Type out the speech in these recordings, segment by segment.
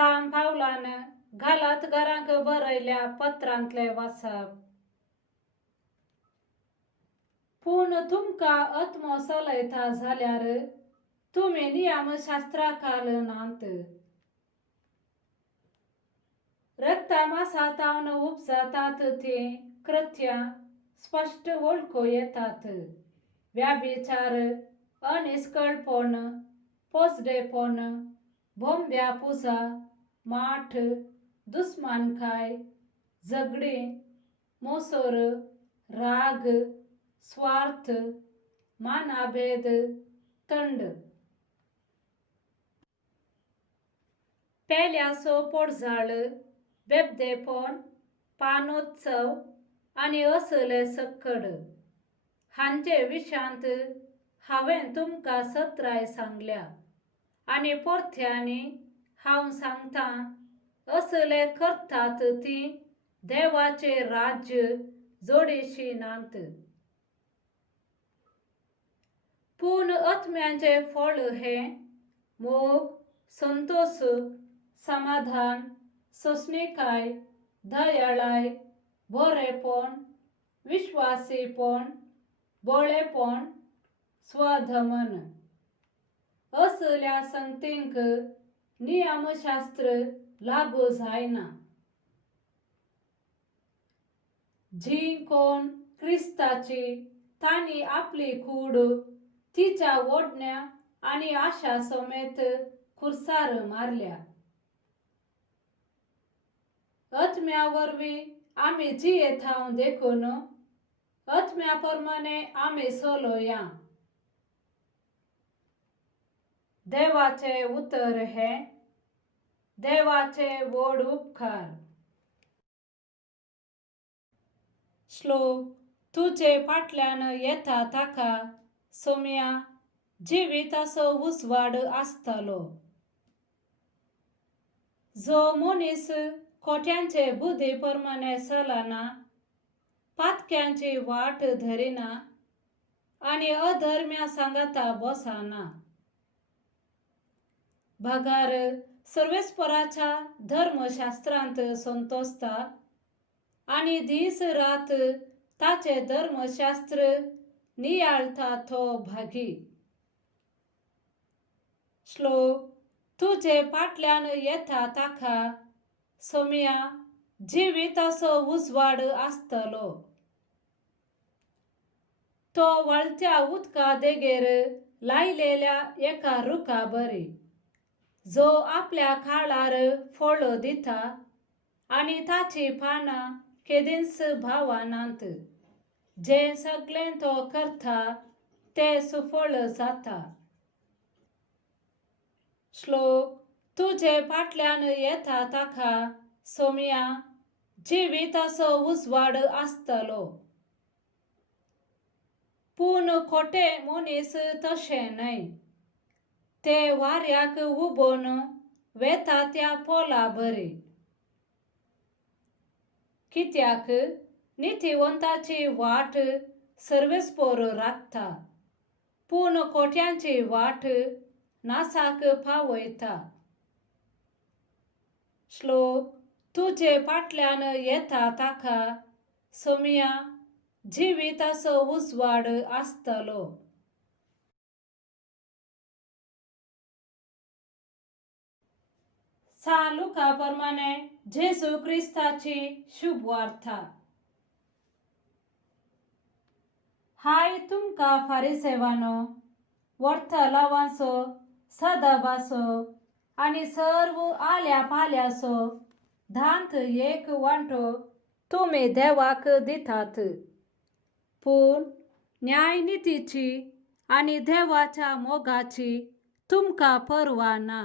सांभावलान घालात घरांक भरयल्या पत्रांतले वाचप. पूण तुमका आत्मो चलयता जाल्यार तुमी नियमशास्त्राखाल नात. रक्तामासांतावन उपजातात ती कृत्यां स्पष्ट वळखूं येतात. व्याभिचार, अनिष्कळपण, पोसडेपण, भोंब्या पुजा, माठ, दुस्मानकाय, झगडी, मोसोर, राग, स्वार्थ, मानाभेद, तंड. पेल्यासो पोटजाळ, बेबदेपण, पानोत्सव आनी असले सक्कड. हांचे विशांत हांवें तुमकां सत्राय सांगल्या, आनी परत्यांनी हांव सांगतां असले करतात ती देवाचे राज्य जोडीशी नात. पूण आत्म्याचे फळ हे मोग, संतोष, समाधान, सोंसणीकाय, दयाळाय, बरेपण, विश्वासीपण, बळेपण, स्वदमन. असल्या संगतींक नियमशास्त्र लागू जायना. जी कोण क्रिस्ताची तांणी आपली कूड तिच्या ओढण्या आनी आशा समेत खुर्सार मारल्या. आत्म्या वरवीं आमी जियेतांव देखून आत्म्या प्रमाणे आमी चलोया. देवाचे उतर हे देवाचे व्हड उपकार. श्लोक. तुजे फाटल्यान येता ताका सोम्या जिविताचो उजवाड आसतलो. जो मनीस खोट्यांचे बुद्धी प्रमाणे चलना, पातक्यांची वाट धरिना आनी अधर्म्या सांगाता बसना. भागार सर्वेस्पराच्या धर्मशास्त्रांत संतोसता आनी दीस रात ताचे धर्मशास्त्र नियाळता तो भागी. श्लोक. तुजे फाटल्यान येता ताका सोम्या जिविताचो उजवाड आसतलो. तो वळत्या उदका देगेर लायलेल्या एका रुखा बरी, जो आपल्या काळार फळ दिता आनी ताची पानां केदींच भावानात. जे सगळें तो करता ते सुफळ जाता. श्लोक. तुजे फाटल्यान येता ताका सोम्या जिविताचो उजवाड आसतलो. पूण खोटे मनीस तशे न्हय. ते वाऱ्याक उबोन वेता त्या पोला बरी. कित्याक नितिवंताची वाट सर्वेस्पर राखता, पूण खोट्यांची वाट नासाक पावयता. श्लोक. तुजे फाटल्यान येता ताका सोम्या जिविताचो उजवाड आसतलो. सा लुका प्रमाणे जेजू क्रिस्ताची शुभ वार्ता. हाय तुमका फारिसेवानो, वर्थ लावांचो, सदाबाचो आनी सर्व आल्या पाल्याचो धांत एक वांटो तुमी देवाक दितात. पूण न्यायनितीची आनी देवाच्या मोगाची तुमकां पर्वा ना.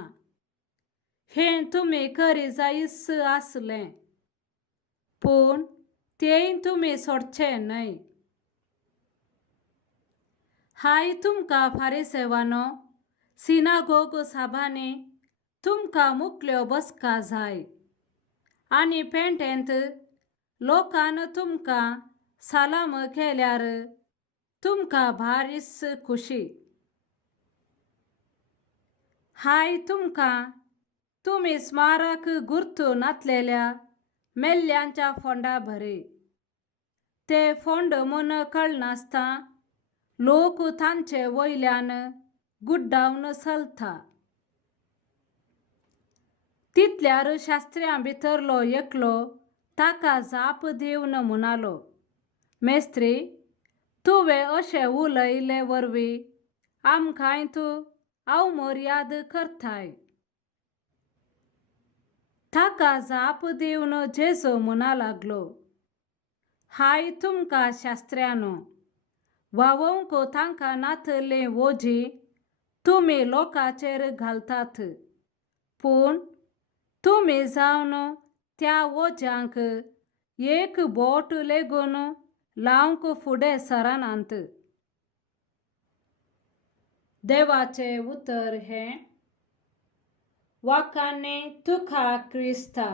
हें तुमी करी जायस आसलें, पूण तेंय तुमी सोडचें न्हय. हाय तुमकां फारिसेवानो, सिनागोग साबांनी तुमकां मुकल्यो बसका जाय आनी पेंटेंत लोकान तुमकां सालाम केल्यार तुमकां भारीच खुशी. हाय तुमकां तुम्ही स्मारक गुर्तून नातलेल्या मेल्ल्यांच्या फोंडा भरे. ते फोंड म्हूण कळनासता लोक तांचे वयल्यान गुड्डावन चलता. तितल्यार शास्त्र्यां भितरलो एकलो ताका जाप दिवन म्हणालो, मेस्त्री, तुवें अशें उलयले वरवीं आमकांय तूं अवमर्याद करताय. ताका जाप दिवन जेजू म्हणा लागलो, हाय तुमकां शास्त्र्यानो, वावोवंक तांकां नातलें वोजी तुमी लोकांचेर घालतात, पूण तुमी जावन त्या वोज्यांक एक बोट लेगून लावंक फुडें सरनात. देवाचें उतर हें, वाखाणे तुका क्रिस्ता.